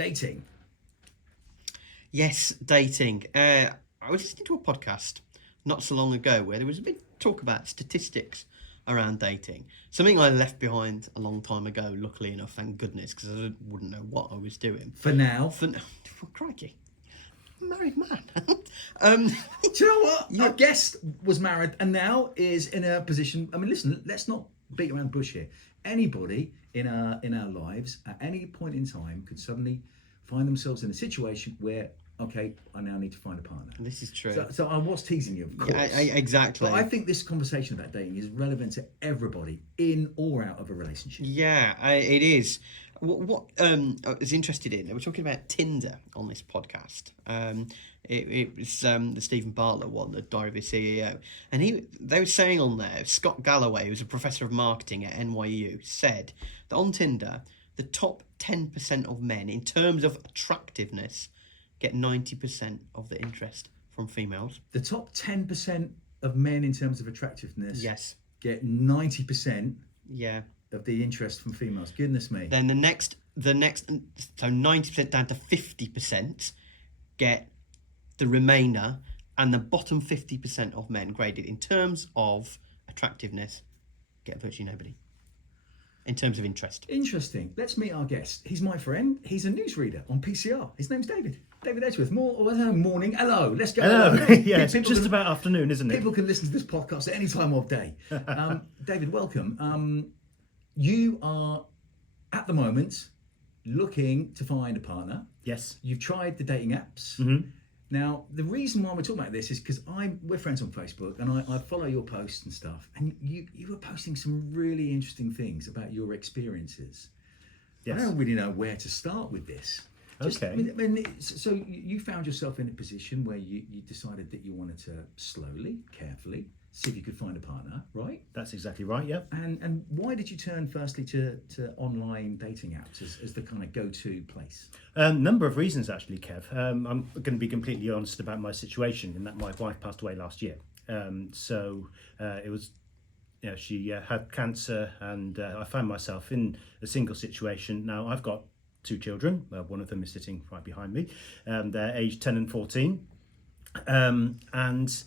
Dating. Yes, dating. I was listening to a podcast not so long ago where there was a big talk about statistics around dating. Something I left behind a long time ago, luckily enough, thank goodness, because I wouldn't know what I was doing. For now. For crikey. I'm a married man. Do you know what? Our guest was married and now is in a position. I mean, listen, let's not beat around the bush here. Anybody in our lives at any point in time could suddenly find themselves in a situation where, okay, I now need to find a partner. This is true. So I was teasing you, of course. Yeah, exactly. But I think this conversation about dating is relevant to everybody in or out of a relationship. Yeah, it is. What I was interested in, we're talking about Tinder on this podcast. It was the Stephen Bartlett one, the Diary of a CEO, and they were saying on there, Scott Galloway, who's a professor of marketing at NYU, said that on Tinder, the top 10% of men, in terms of attractiveness, get 90% of the interest from females. The top 10% of men in terms of attractiveness, yes, get 90%. Yeah. Of the interest from females. Goodness me. Then the next, so 90% down to 50% get the remainder, and the bottom 50% of men graded in terms of attractiveness get virtually nobody. In terms of interest. Interesting. Let's meet our guest. He's my friend. He's a newsreader on PCR. His name's David. David Edgeworth. Morning. Hello. Let's go. Hello. Yeah, it's just about afternoon, isn't it? People can listen to this podcast at any time of day. David, welcome. You are, at the moment, looking to find a partner. Yes. You've tried the dating apps. Mm-hmm. Now, the reason why we're talking about this is because we're friends on Facebook, and I follow your posts and stuff, and you were posting some really interesting things about your experiences. Yes. I don't really know where to start with this. Okay. So you found yourself in a position where you decided that you wanted to slowly, carefully, see if you could find a partner, right? That's exactly right, yeah. And why did you turn firstly to online dating apps as the kind of go-to place? Number of reasons actually, Kev. I'm going to be completely honest about my situation in that my wife passed away last year. It was, she had cancer, and I found myself in a single situation. Now I've got 2 children. One of them is sitting right behind me. They're aged 10 and 14. And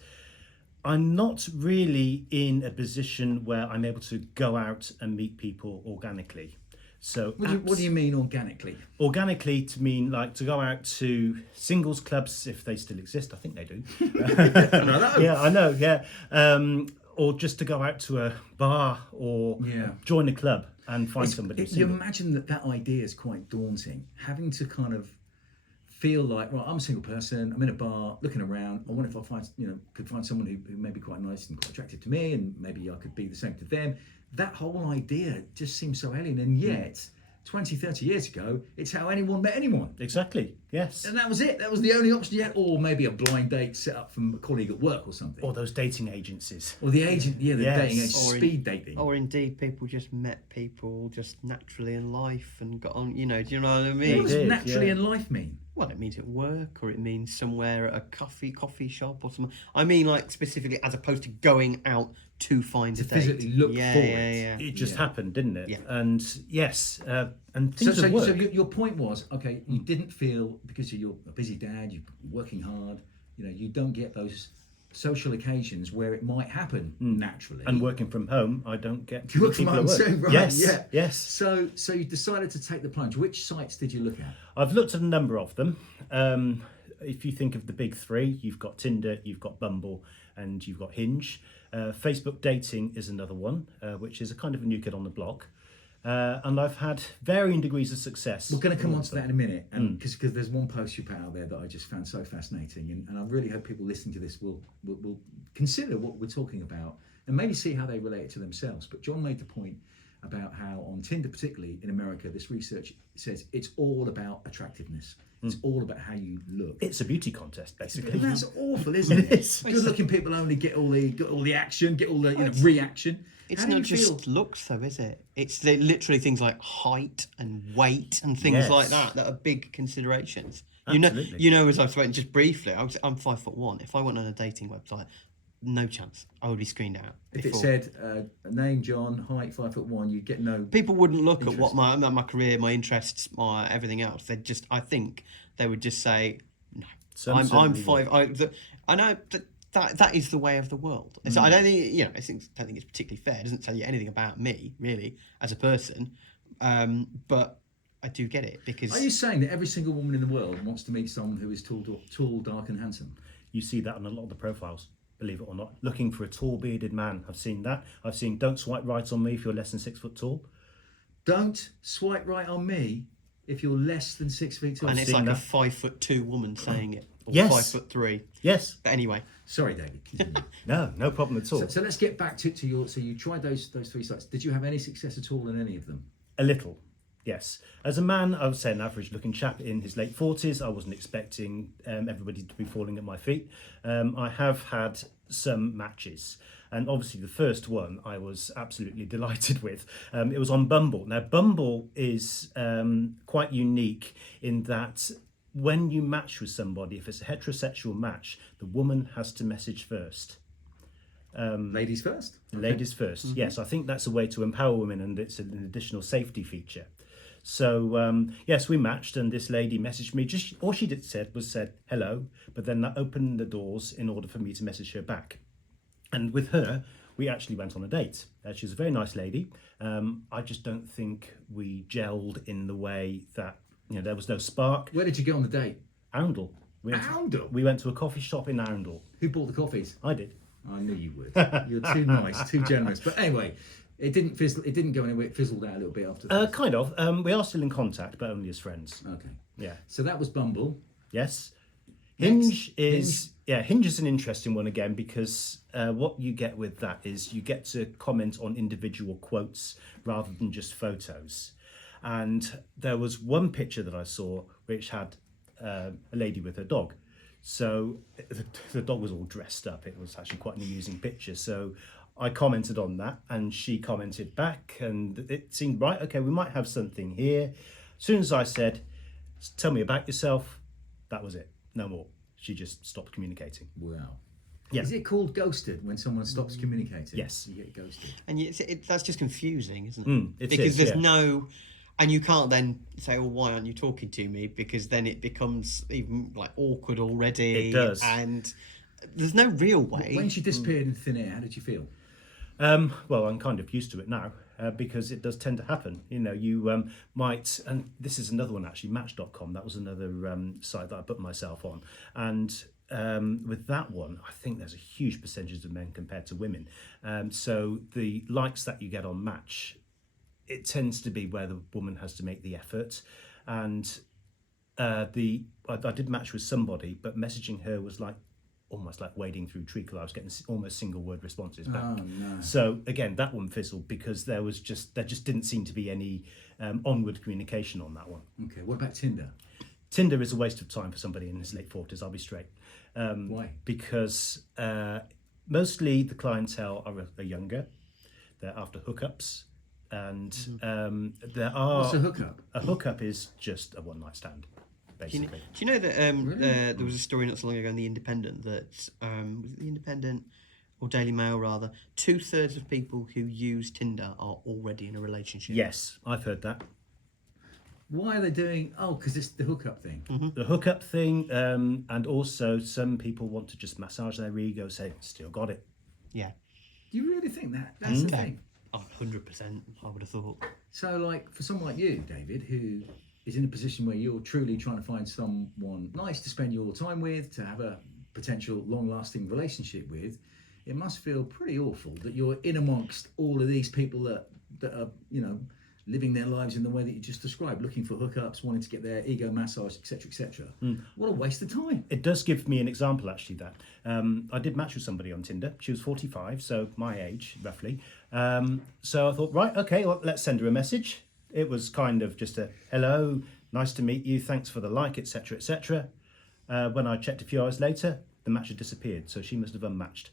I'm not really in a position where I'm able to go out and meet people organically. So what do you mean organically? Organically to mean like to go out to singles clubs, if they still exist. I think they do. Yeah, I know. Yeah. Or just to go out to a bar or join a club and find somebody. You imagine that idea is quite daunting. Having to kind of feel like, right, I'm a single person, I'm in a bar, looking around. I wonder if I could find someone who may be quite nice and quite attractive to me, and maybe I could be the same to them. That whole idea just seems so alien, and yet 20, 30 years ago, it's how anyone met anyone. Exactly, yes. And that was it. That was the only option you had. Or maybe a blind date set up from a colleague at work or something. Or those dating agencies. Or the agent, dating agent, speed dating. Or indeed, people just met people just naturally in life and got on, do you know what I mean? What does naturally in life mean? Well, it means at work, or it means somewhere at a coffee shop or something. I mean, like, specifically, as opposed to going out to find a date. Physically look for it. Yeah. It just happened, didn't it? Yeah. And yes, and things have worked. So your point was, okay, you didn't feel, because you're a busy dad, you're working hard, you don't get those social occasions where it might happen naturally. And working from home, I don't get. You work from home too, right? Yes, yes. So you decided to take the plunge. Which sites did you look at? I've looked at a number of them. If you think of the big 3, you've got Tinder, you've got Bumble, and you've got Hinge. Facebook dating is another one, which is a kind of a new kid on the block. And I've had varying degrees of success. We're going to come on to that in a minute, and because there's one post you put out there that I just found so fascinating, and I really hope people listening to this will consider what we're talking about and maybe see how they relate it to themselves. But John made the point about how on Tinder, particularly in America, this research says it's all about attractiveness. It's all about how you look. It's a beauty contest, basically. And that's awful, isn't it? It is. Good-looking people only get all the action, get all the reaction. It's not just looks, though, is it? It's literally things like height and weight and things like that are big considerations. Absolutely. As I've spoken just briefly, I'm 5'1". If I went on a dating website, no chance. I would be screened out. If before. it said name John, height 5'1", you'd get no. People wouldn't look at interest. what my career, my interests, my everything else. They'd just, I think, they would just say, no. Some I'm certainly five. I know that is the way of the world. So I don't think I don't think it's particularly fair. It doesn't tell you anything about me really as a person, but I do get it because. Are you saying that every single woman in the world wants to meet someone who is tall, dark, and handsome? You see that on a lot of the profiles, believe it or not. Looking for a tall bearded man. I've seen that. I've seen don't swipe right on me if you're less than 6 foot tall. Don't swipe right on me if you're less than 6 feet tall. And it's seen like that. a 5'2" woman saying it, or Yes. 5'3". Yes. But anyway, Sorry, David. Continue. No problem at all. So let's get back to your. So you tried those 3 sites. Did you have any success at all in any of them? A little, yes. As a man, I would say an average-looking chap in his late 40s. I wasn't expecting everybody to be falling at my feet. I have had some matches, and obviously the first one I was absolutely delighted with. It was on Bumble. Now, Bumble is quite unique in that when you match with somebody, if it's a heterosexual match, the woman has to message first. Ladies first. Ladies first. Yes, I think that's a way to empower women, and it's an additional safety feature. So yes, we matched, and this lady messaged me. Just all she said hello, but then that opened the doors in order for me to message her back. And with her, we actually went on a date. She was a very nice lady. I just don't think we gelled in the way that there was no spark. Where did you go on the date? Arundel. Arundel? We went to a coffee shop in Arundel. Who bought the coffees? I did. I knew you would. You're too nice, too generous. But anyway, it didn't fizzle. It didn't go anywhere. It fizzled out a little bit after. Kind of. We are still in contact, but only as friends. Okay. Yeah. So that was Bumble. Yes. Hinge is an interesting one again, because what you get with that is you get to comment on individual quotes rather than just photos. And there was one picture that I saw which had a lady with her dog. So the dog was all dressed up. It was actually quite an amusing picture. So I commented on that, and she commented back, and it seemed right. Okay, we might have something here. As soon as I said, "Tell me about yourself," that was it. No more. She just stopped communicating. Wow. Yeah. Is it called ghosted when someone stops communicating? Yes. You get ghosted. and that's just confusing, isn't it? It Because is, there's yeah. no, and you can't then say, "Well, why aren't you talking to me?" Because then it becomes even like awkward already. It does. And there's no real way. When she disappeared in thin air, how did you feel? Well, I'm kind of used to it now because it does tend to happen. You might, and this is another one actually, Match.com. That was another site that I put myself on. And with that one, I think there's a huge percentage of men compared to women. So the likes that you get on Match, it tends to be where the woman has to make the effort. And I did match with somebody, but messaging her was almost like wading through treacle. I was getting almost single word responses back. Oh, no. So again, that one fizzled because there just didn't seem to be any onward communication on that one. Okay. What about Tinder? Tinder is a waste of time for somebody in his late 40s, I'll be straight. Why? Because mostly the clientele are younger. They're after hookups. And there are... What's a hookup? A hookup is just a one-night stand, Do you, basically. do you know that Really? there was a story not so long ago in The Independent that, was it The Independent or Daily Mail rather, 2/3 of people who use Tinder are already in a relationship. Yes, I've heard that. Why are they doing? Oh, because it's the hookup thing. The hookup thing, and also some people want to just massage their ego, say, still got it. Yeah. Do you really think that? That's the thing. Oh, 100%, I would have thought. So, like, for someone like you, David, who is in a position where you're truly trying to find someone nice to spend your time with, to have a potential long-lasting relationship with, it must feel pretty awful that you're in amongst all of these people that are, living their lives in the way that you just described, looking for hookups, wanting to get their ego massaged, etc., etc. What a waste of time. It does give me an example, actually, that I did match with somebody on Tinder. She was 45, so my age, roughly. So I thought, right, okay, well, let's send her a message. It was kind of just a, hello, nice to meet you, thanks for the like, etc., etc. When I checked a few hours later, the match had disappeared, so she must have unmatched.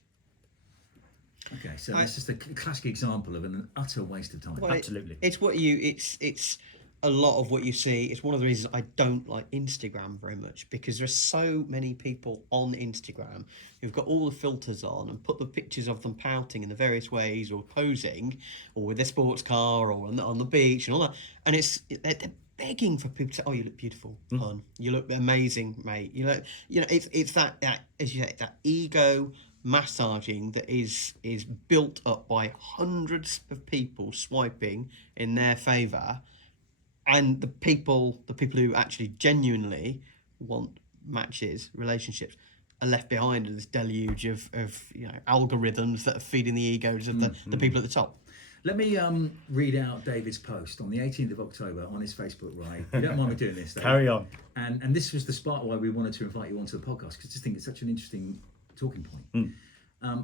Okay, so that's just a classic example of an utter waste of time. Well, Absolutely. It's what you. It's a lot of what you see. It's one of the reasons I don't like Instagram very much, because there's so many people on Instagram who've got all the filters on and put the pictures of them pouting in the various ways, or posing, or with their sports car, or on the beach and all that. And they're begging for people to say, "Oh, you look beautiful, hon. You look amazing, mate. You look," it's that as you say, that ego massaging that is built up by hundreds of people swiping in their favour, and the people who actually genuinely want matches, relationships, are left behind in this deluge of algorithms that are feeding the egos of the people at the top. Let me read out David's post on the 18th of October on his Facebook, right? You don't mind me doing this, David? Carry on. And this was the spark why we wanted to invite you onto the podcast, because I just think it's such an interesting talking point.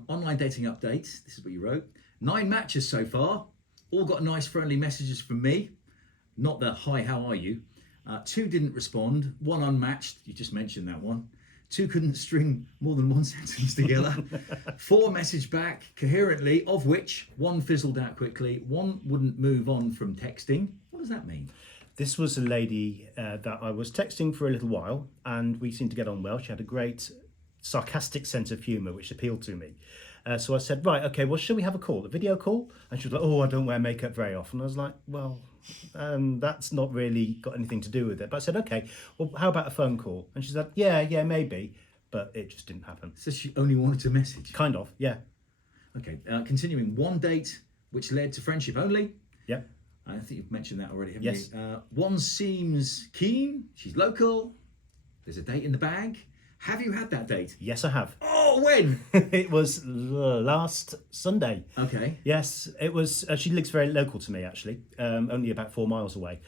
Online dating update, this is what you wrote. 9 matches so far, all got nice friendly messages from me. Not the "hi, how are you?" 2 didn't respond. 1 unmatched, you just mentioned that one. 2 couldn't string more than 1 sentence together. 4 messaged back coherently, of which 1 fizzled out quickly. 1 wouldn't move on from texting. What does that mean? This was a lady that I was texting for a little while, and we seemed to get on well. She had a great sarcastic sense of humour, which appealed to me. So I said, right, okay, well, shall we have a call, a video call? And she was like, "Oh, I don't wear makeup very often." I was like, well, that's not really got anything to do with it. But I said, okay, well, how about a phone call? And she said, yeah, maybe. But it just didn't happen. So she only wanted to message? Kind of, yeah. Okay, continuing. 1 date, which led to friendship only. Yep. I think you've mentioned that already, haven't Yes. you? 1 seems keen. She's local. There's a date in the bag. Have you had that date? Yes, I have. Oh, when? It was last Sunday. Okay. Yes, it was. She lives very local to me, actually, only about 4 miles away.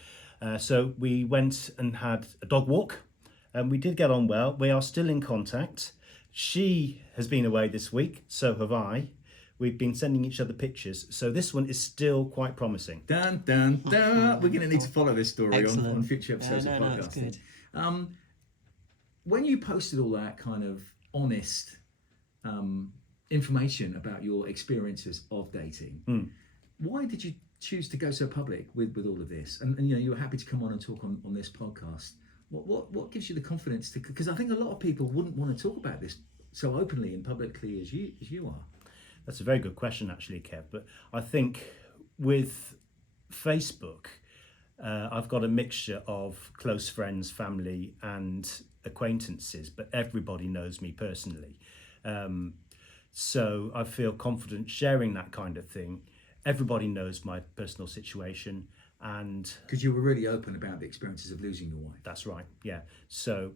So we went and had a dog walk, and we did get on well. We are still in contact. She has been away this week, so have I. We've been sending each other pictures, so this one is still quite promising. Dun, dun, dun. We're going to need to follow this story on future episodes of No, it's podcasting. good. When you posted all that kind of honest information about your experiences of dating, why did you choose to go so public with all of this? And you were happy to come on and talk on this podcast. What gives you the confidence to? Because I think a lot of people wouldn't want to talk about this so openly and publicly as you are. That's a very good question, actually, Kev. But I think with Facebook, I've got a mixture of close friends, family, and acquaintances, but everybody knows me personally. So I feel confident sharing that kind of thing. Everybody knows my personal situation, and because you were really open about the experiences of losing your wife. That's right, yeah. So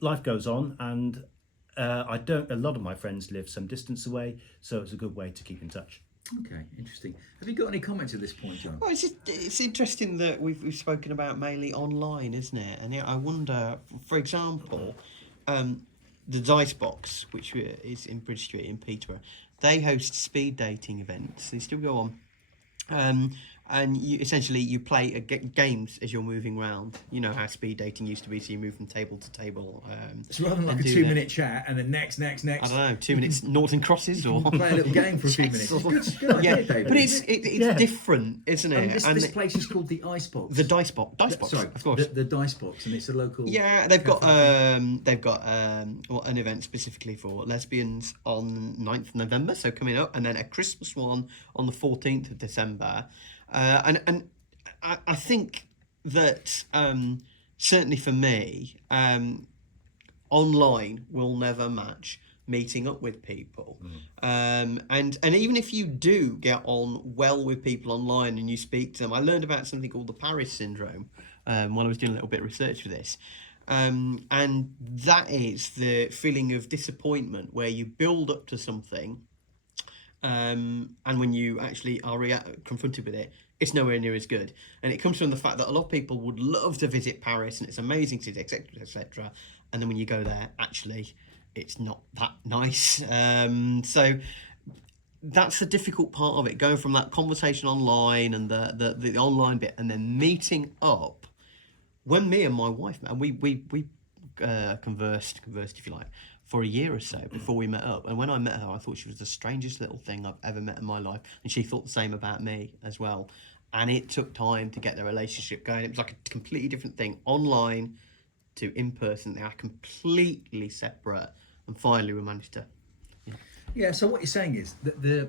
life goes on, and a lot of my friends live some distance away, so it's a good way to keep in touch. Okay, interesting. Have you got any comments at this point, John? Well, it's interesting that we've spoken about mainly online, isn't it? And I wonder, for example, the Dice Box, which is in Bridge Street in Peterborough, they host speed dating events. They still go on. And you play games as you're moving around. You know how speed dating used to be, so you move from table to table. It's rather than like a 2-minute chat and then next. I don't know, 2 minutes noughts and crosses, or play a little game for a few minutes. It's good idea, David. But it's different, isn't it? This place is called the Ice Box. The Dice Box. Sorry, of course. The Dice Box, and it's a local. Yeah, they've got an event specifically for lesbians on 9th of November, so coming up, and then a Christmas one on the 14th of December. And I think that certainly for me, online will never match meeting up with people. And even if you do get on well with people online and you speak to them, I learned about something called the Paris syndrome while I was doing a little bit of research for this. And that is the feeling of disappointment where you build up to something, and when you actually are confronted with it, it's nowhere near as good. And it comes from the fact that a lot of people would love to visit Paris and it's an amazing city, etc., etc. And then when you go there, actually, it's not that nice. So that's the difficult part of it, going from that conversation online and the online bit, and then meeting up. When me and my wife met, and we conversed if you like, for a year or so before we met up. And when I met her, I thought she was the strangest little thing I've ever met in my life, and she thought the same about me as well. and it took time to get the relationship going. It was like a completely different thing, online to in person. They are completely separate, and finally we managed to. Yeah, so what you're saying is that the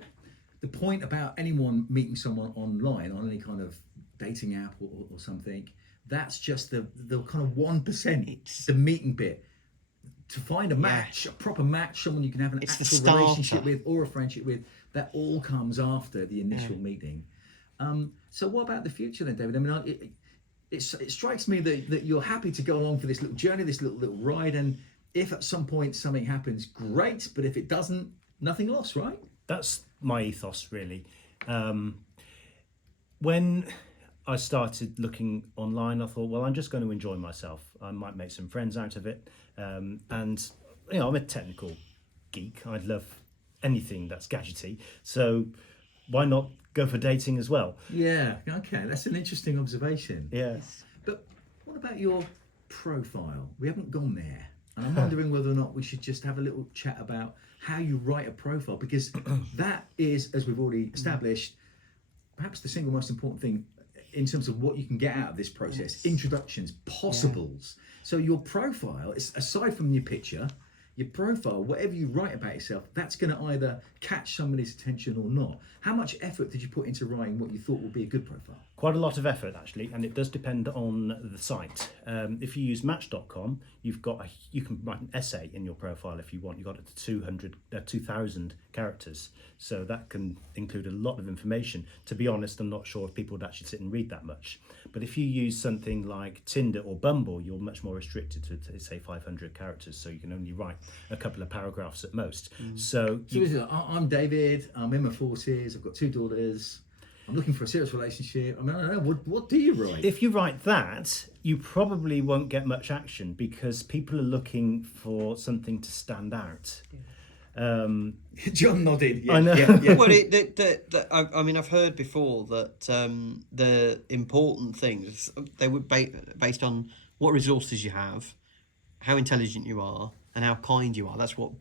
point about anyone meeting someone online on any kind of dating app or something, that's just the kind of 1%, the meeting bit. To find a match, a proper match, someone you can have an It's the actual starter. relationship with or a friendship with, that all comes after the initial meeting. So what about the future then, David? I mean, it strikes me that you're happy to go along for this little journey, this little ride, and if at some point something happens, great, but if it doesn't, nothing lost, right? That's my ethos, really. When I started looking online, I thought, well, I'm just going to enjoy myself. I might make some friends out of it. And, I'm a technical geek. I love anything that's gadgety. So why not go for dating as well? Yeah, okay, that's an interesting observation. Yes. But what about your profile? We haven't gone there. And I'm wondering whether or not we should just have a little chat about how you write a profile, because that is, as we've already established, perhaps the single most important thing in terms of what you can get out of this process. Introductions, possibles. So your profile, is aside from your picture, your profile, whatever you write about yourself, that's going to either catch somebody's attention or not. How much effort did you put into writing what you thought would be a good profile? Quite a lot of effort, actually, and it does depend on the site. If you use Match.com, you can write an essay in your profile if you want. You've got it to 2,000 characters, so that can include a lot of information. To be honest, I'm not sure if people would actually sit and read that much. But if you use something like Tinder or Bumble, you're much more restricted to say 500 characters, so you can only write a couple of paragraphs at most. So I'm David, I'm in my 40s, I've got 2 daughters, I'm looking for a serious relationship. I mean, I don't know, what do you write? If you write that, you probably won't get much action because people are looking for something to stand out. John nodded. Yeah, I know. Yeah. Well, I mean, I've heard before that the important things, they were based on what resources you have, how intelligent you are, and how kind you are. That's what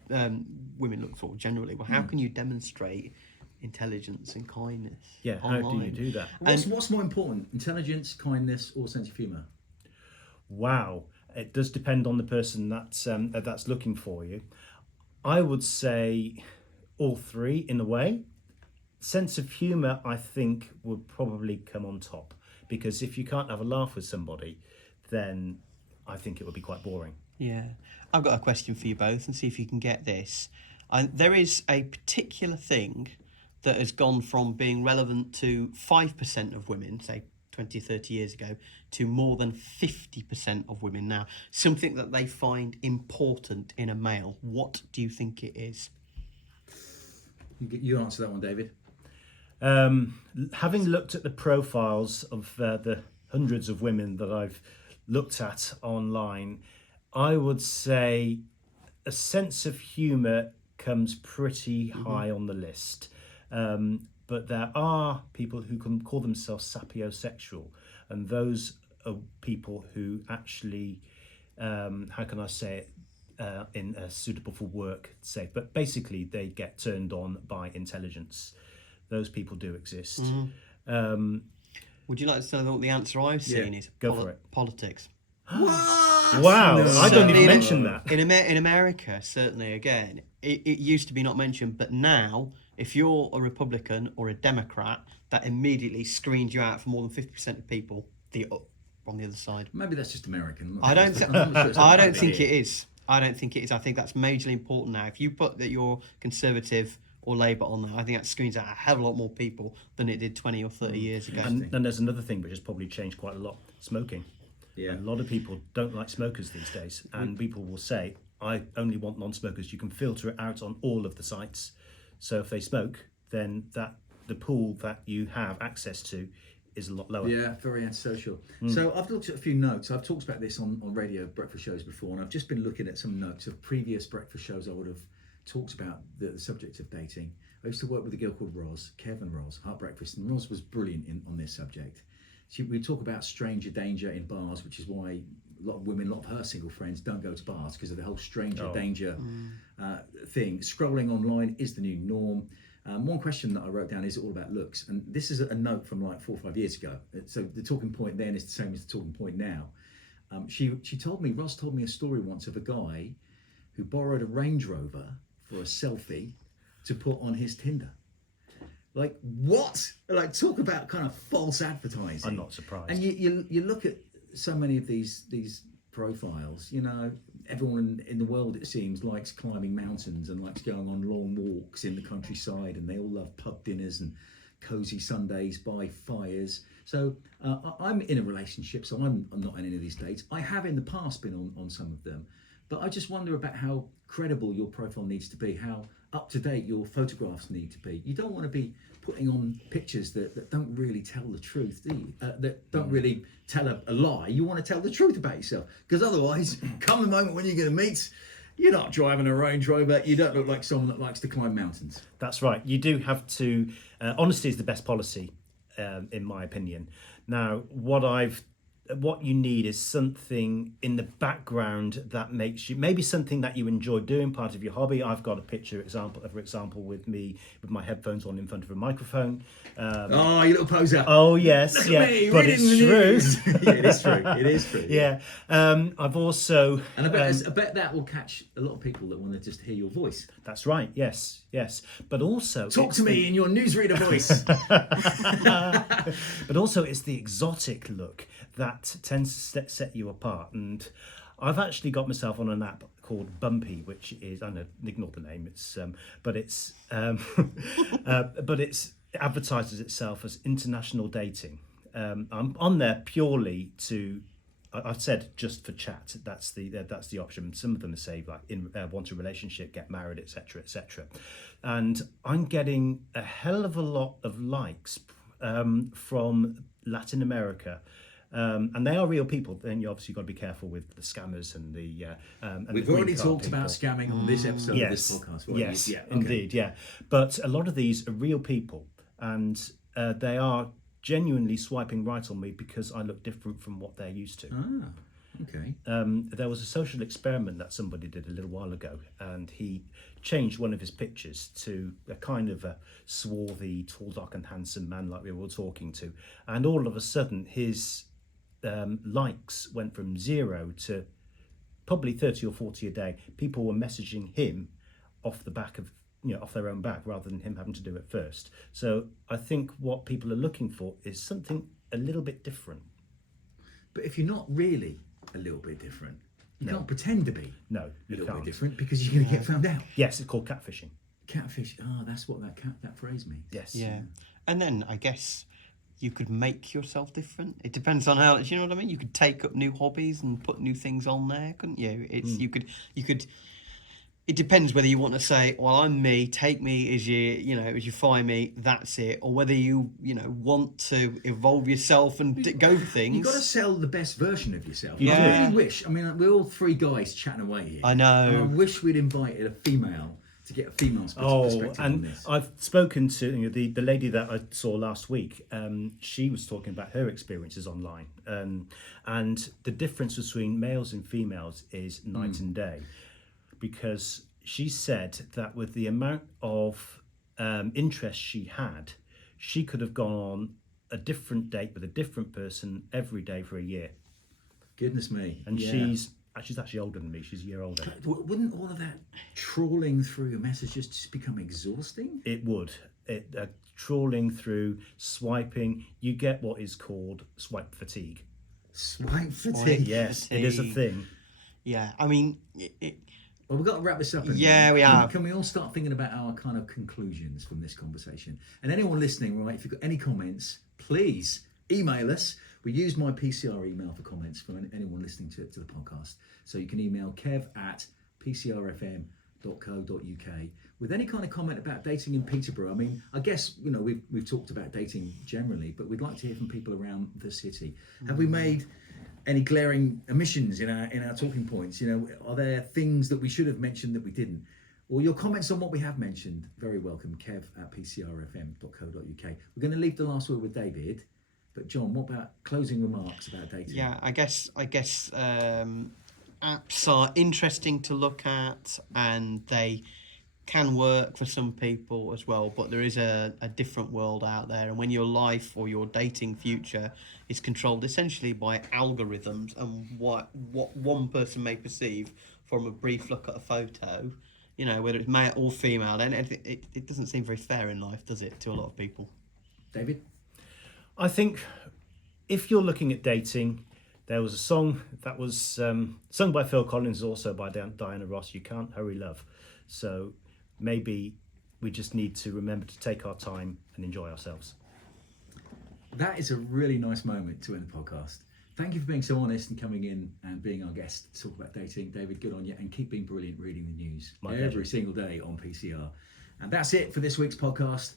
women look for generally. Well, how can you demonstrate intelligence and kindness? Yeah, online? how do you do that? What's more important, intelligence, kindness, or sense of humour? Wow, it does depend on the person that's looking for you. I would say all 3 in a way. Sense of humour, I think, would probably come on top, because if you can't have a laugh with somebody, then I think it would be quite boring. Yeah. I've got a question for you both, and see if you can get this. There is a particular thing that has gone from being relevant to 5% of women, say 20, 30 years ago, to more than 50% of women now. Something that they find important in a male. What do you think it is? You answer that one, David. Having looked at the profiles of the hundreds of women that I've looked at online, I would say a sense of humour comes pretty high on the list. But there are people who can call themselves sapiosexual, and those are people who actually, how can I say it, suitable for work, safe. But basically, they get turned on by intelligence. Those people do exist. Would you like to know what the answer I've seen is? Go for it. Politics. Wow, No. I don't even Certainly mention that. In America, certainly, again, it used to be not mentioned, but now, if you're a Republican or a Democrat, that immediately screens you out for more than 50% of people on the other side. Maybe that's just American. I don't think it it is. I don't think it is. I think that's majorly important now. If you put that you're Conservative or Labour on there, I think that screens out a hell of a lot more people than it did 20 or 30 years ago. And there's another thing which has probably changed quite a lot: smoking. Yeah. A lot of people don't like smokers these days, and people will say, I only want non-smokers. You can filter it out on all of the sites. So if they smoke, then the pool that you have access to is a lot lower. Yeah, very antisocial. So I've looked at a few notes. I've talked about this on radio breakfast shows before, and I've just been looking at some notes of previous breakfast shows I would have talked about the subject of dating. I used to work with a girl called Roz, Kevin Roz, Heart Breakfast, and Roz was brilliant on this subject. We talk about stranger danger in bars, which is why a lot of women, a lot of her single friends don't go to bars because of the whole stranger danger thing. Scrolling online is the new norm. One question that I wrote down, is it all about looks? And this is a note from like 4 or 5 years ago. So the talking point then is the same as the talking point now. Ross told me a story once of a guy who borrowed a Range Rover for a selfie to put on his Tinder. Like, what? Like, talk about kind of false advertising. I'm not surprised. And you look at so many of these profiles, you know, everyone in the world, it seems, likes climbing mountains and likes going on long walks in the countryside, and they all love pub dinners and cozy Sundays by fires. So I'm in a relationship, so I'm not on any of these dates. I have in the past been on some of them, but I just wonder about how credible your profile needs to be, how up to date your photographs need to be. You don't want to be putting on pictures that don't really tell the truth, do you? That don't really tell a lie. You want to tell the truth about yourself, because otherwise, come the moment when you're going to meet, you're not driving a Range Rover. You don't look like someone that likes to climb mountains. That's right. You do have to. Honesty is the best policy, in my opinion. Now, what you need is something in the background that makes you, maybe something that you enjoy doing, part of your hobby. I've got a picture for example with me with my headphones on in front of a microphone. Oh, you little poser. Oh yes, Look yeah, at me, but reading it's the true. news. Yeah, it is true. It is true. Yeah. I've also, and I bet that will catch a lot of people that want to just hear your voice. that's right. Yes. But also, Talk to me in your newsreader voice. but also it's the exotic look that tends to set you apart. And I've actually got myself on an app called Bumpy, which is, I know, ignore the name. It's but it's it advertises itself as international dating. I'm on there purely to, I've said just for chat. That's the option. Some of them say like want a relationship, get married, etc., etc. And I'm getting a hell of a lot of likes from Latin America. And they are real people. Then you obviously got to be careful with the scammers and the. And We've the green already card talked people. about scamming on this episode of this podcast. Right? Yes, yeah, okay. indeed, yeah. But a lot of these are real people, and they are genuinely swiping right on me because I look different from what they're used to. Ah, okay. There was a social experiment that somebody did a little while ago, and he changed one of his pictures to a kind of a swarthy, tall, dark and handsome man like we were all talking to, and all of a sudden his likes went from 0 to probably 30 or 40 a day. People were messaging him off the back of, off their own back, rather than him having to do it first. So I think what people are looking for is something a little bit different. But if you're not really a little bit different, you No. can't pretend to be No, a you little can't. bit different, because you're going to get found out. Yes, it's called catfishing. Catfish. Oh, that's what that phrase means. Yes. Yeah. And then I guess you could make yourself different. It depends on how, do you know what I mean? You could take up new hobbies and put new things on there, couldn't you? It's you could it depends whether you want to say, well, I'm me, take me as you find me, that's it, or whether you want to evolve yourself and go for things. You've got to sell the best version of yourself. Yeah. I really wish, we're all three guys chatting away here. I know. And I wish we'd invited a female to get a female's perspective on and this. I've spoken to the lady that I saw last week. She was talking about her experiences online, and the difference between males and females is night and day, because she said that with the amount of interest she had, she could have gone on a different date with a different person every day for a year. Goodness me. And Yeah. she's actually older than me. She's a year older. Wouldn't all of that trawling through your messages just become exhausting? It would. Trawling through, swiping, you get what is called swipe fatigue. Swipe fatigue. Yes, it is a thing. Yeah, Well, we've got to wrap this up. Yeah, we have. Can we all start thinking about our kind of conclusions from this conversation? And anyone listening, right, if you've got any comments, please email us. We use my PCR email for comments for anyone listening to the podcast. So you can email kev@pcrfm.co.uk with any kind of comment about dating in Peterborough. I guess, we've talked about dating generally, but we'd like to hear from people around the city. Have we made any glaring omissions in our talking points? Are there things that we should have mentioned that we didn't? Or your comments on what we have mentioned, very welcome, kev@pcrfm.co.uk. We're going to leave the last word with David. But John, what about closing remarks about dating? Yeah, I guess apps are interesting to look at, and they can work for some people as well, but there is a different world out there. And when your life or your dating future is controlled essentially by algorithms and what one person may perceive from a brief look at a photo, whether it's male or female, then it doesn't seem very fair in life, does it, to a lot of people? David? I think if you're looking at dating, there was a song that was sung by Phil Collins, also by Diana Ross, "You Can't Hurry Love." So maybe we just need to remember to take our time and enjoy ourselves. That is a really nice moment to end the podcast. Thank you for being so honest and coming in and being our guest to talk about dating. David, good on you, and keep being brilliant reading the news every single day on PCR. And that's it for this week's podcast.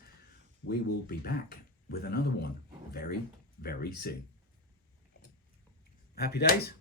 We will be back with another one very, very soon. Happy days.